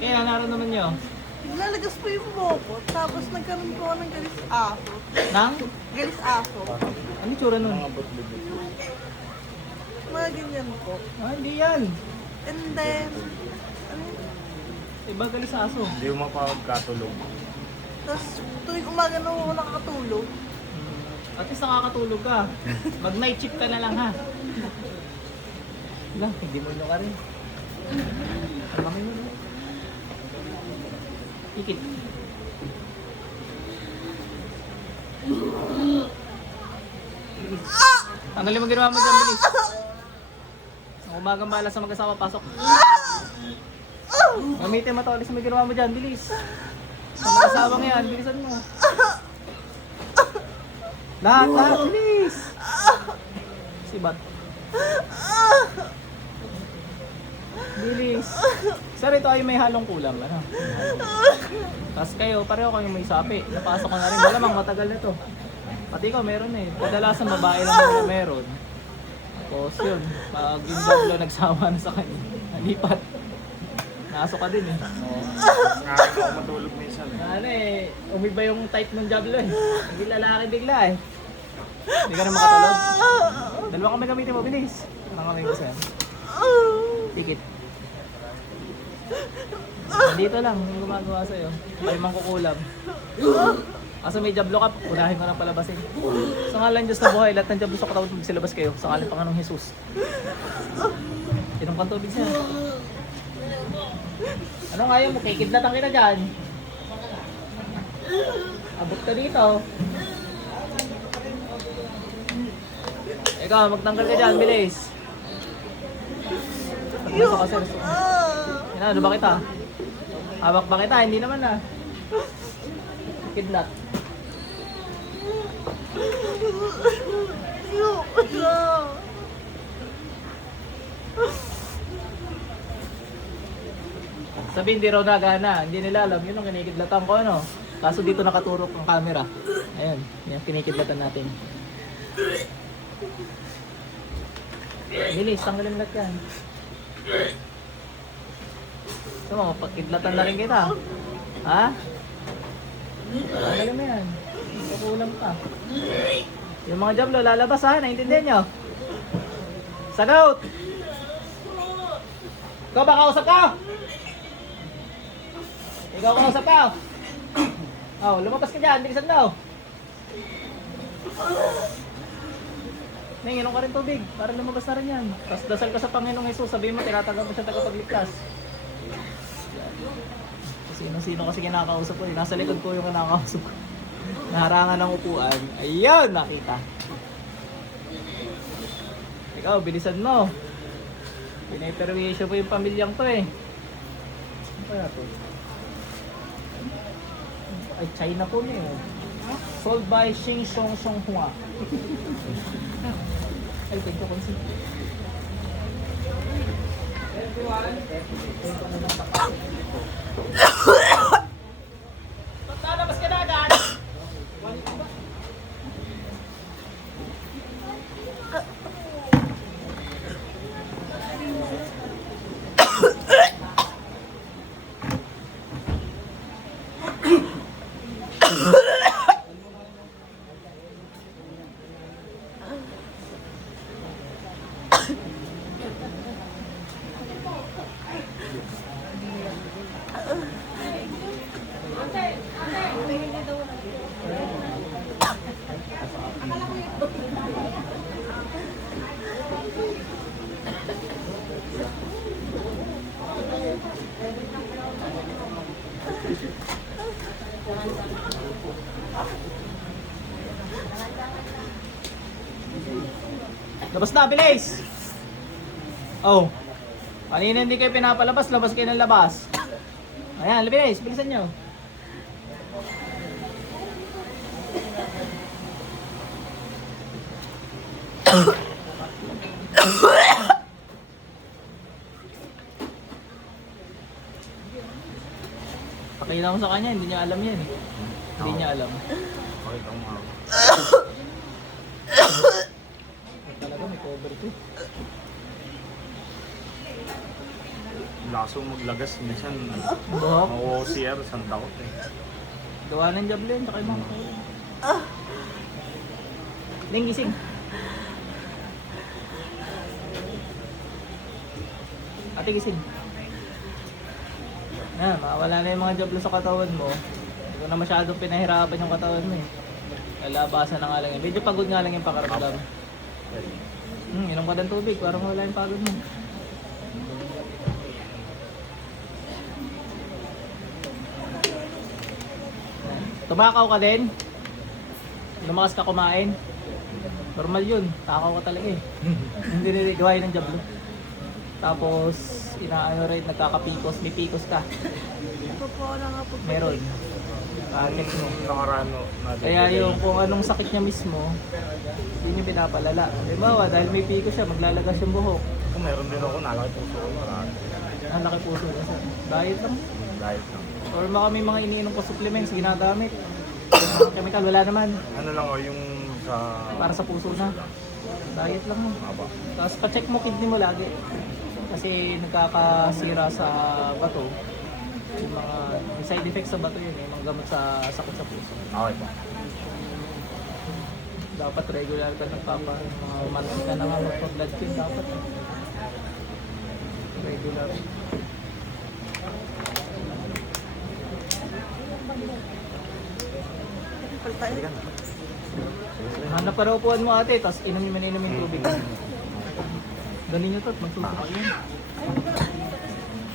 Kaya naman nyo. Nilalagas po yung buhok, tapos nagkaroon po ako ng galis aso. Nang? Galis aso. Ano tsura nun? Mga ganyan po. Ah, hindi yan. And then, ano yun? Iba galis sa aso. Hindi mo mapagkatulog. Tapos tuwing umaga na ako nakakatulog. At least nakakatulog ka. Mag-night shift ka na lang ha. Wala, hindi mo ino ka rin. Almakin mo. Ikit. Tanggalin mo ginawa mo dyan, bilis. Ang umagang bala sa mag-asawa, pasok. Gamitin mo to, alis mo ginawa mo dyan, bilis. Sa mag-asawa ngayon, bilisan mo. Lahat, bilis. Sibat. Bilis. Sir, ito ay may halong kulam, ano? Tapos kayo, pareho kayong may sapi. Napasok ko na rin. Malamang matagal na to. Pati ikaw, meron eh. Kadalasan babae lang na meron. Tapos yun, pag yung jablo nagsama na sa kanya. Nalipat. Nasok ka din eh. Nakakita ko matulog minsan. Ano eh, umiba yung type ng jablo eh. Hindi lalaki bigla eh. Hindi ka na makatulog. Dalawa kami gamitin mo, bilis. Ang kami ko sa'yo. Tikit. Dito lang, yung gumagawa sa'yo. May mangkukulam. Kaso may jablo ka, unahin ko nang palabasin. Sa ngalan Diyos na buhay, lahat ng jablo sa katawan magsilabas kayo. Sa ngalan Panginoong Jesus. Inom kang tubig siya. Ano nga yun mo? Kikidlatan kita dyan. Abot ka dito. Ikaw, magtanggal ka dyan, bilis. Pagpasok ka sir. Ano ba kita? Hawak ba kita? Hindi naman na. Kidlat. Sabi hindi raw nagana, hindi nila alam, yun ang kinikidlatan ko ano. Kaso dito nakaturok ang camera. Ayun, yung kinikidlatan natin. Bilis, tanggalin lahat yan. So, mapagkidlatan na rin kita. Ha? Tanggalin mo yan. Kukulam pa. Yung mga jablo, lalabas ha, naintindihan nyo? Sagot! Ikaw ba kausap ka? Ikaw kausap ka? Oh, lumabas ka dyan, bilisan daw. Inom ka rin tubig, para lumabas na rin yan. Tapos dasal ka sa Panginoong Jesus, sabihin mo, tinatagal mo siya tagapagligtas. Sino-sino kasi kinakausap ko, nasa likod ko yung kinakausap ko. Naharangan ng upuan, ayun, nakita. Ikaw, bilisan mo. Pinaperwisyo po yung pamilyang to eh. Ano kaya to? Ay, China po niya eh. Sold by Xing Song Song Hua. Ay, thank you, Consi. Lalabas ka na agad! Labas na, bilis! Oh. Kanina hindi kayo pinapalabas, labas kayo ng labas. Ayan, bilis, bilisan nyo. Pakita mo sa kanya, hindi niya alam yan. Hindi niya alam. Pakita mo nga. Talaga may cover to. Laso maglagas minsan. Buhok. OCR, isang takot eh. Gawa ng javelin, tsaka yung mga kulang. Ling, gising. Ate, gising. Mawala na yung mga jablo sa katawan mo. Hindi ko na masyadong pinahirapan yung katawan mo eh. Lalabasan na nga lang yun. Medyo pagod nga lang yung pakaramdam. Inom ka ng tubig, parang wala yung pagod mo. Tumakaw ka din? Lumakas ka kumain? Normal yun, takaw ka talaga eh. Hindi niligawain ng jablo. Tapos, inaano rin, nagkakapikos, may pikos ka. Ito po na nga po. Meron. Check mo. Nakarano natin. Kaya yung kung anong sakit niya mismo, yun yung pinapalala. Halimbawa, dahil may pikos siya, maglalagas yung buhok. Kung meron din ako, nalaki puso ko. Marami. Ang laki puso kasi. Diet lang. Diet lang. Or baka may mga iniinom ko supplements, ginagamit. Yung mga chemical, wala naman. Ano lang yung sa... Para sa puso na. Diet lang mo. Aba. Tapos pa-check mo kidney mo lagi. Kasi nagkakasira sa bato. Yung mga yung side effects sa bato yun eh. Mga gamot sa sakit sa puso. Okay po. Dapat regular ka nagpapa. Mga monthly ka na nga magpa-blood test dapat. Regular. Paltayin. Hanap pa raw upuan mo ate, tapos inumin mo na inumin tubig. Ganin nyo to, magsusuka yan.